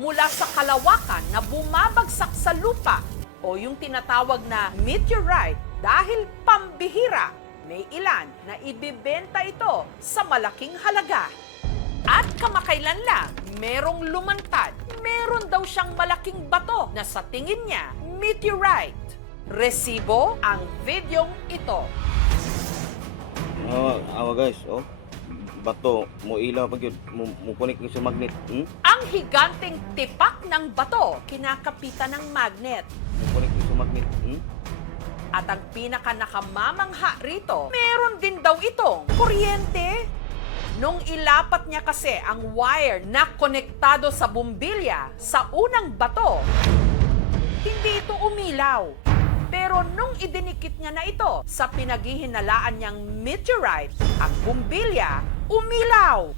mula sa kalawakan na bumabagsak sa lupa o yung tinatawag na meteorite dahil pambihira. May ilan na ibibenta ito sa malaking halaga. At kamakailan lang, merong lumantad. Meron daw siyang malaking bato na sa tingin niya, meteorite. Resibo ang videong ito. Guys, bato, mo ilaw pag yun, mo connect ko sa magnet. Ang higanteng tipak ng bato, kinakapitan ng magnet. Mo connect ko sa magnet. At ang pinaka nakamamangha rito, meron din daw itong kuryente. Nung ilapat niya kasi ang wire na konektado sa bumbilya sa unang bato, hindi ito umilaw. Pero nung idinikit niya na ito sa pinaghihinalaan niyang meteorite, ang bumbilya umilaw.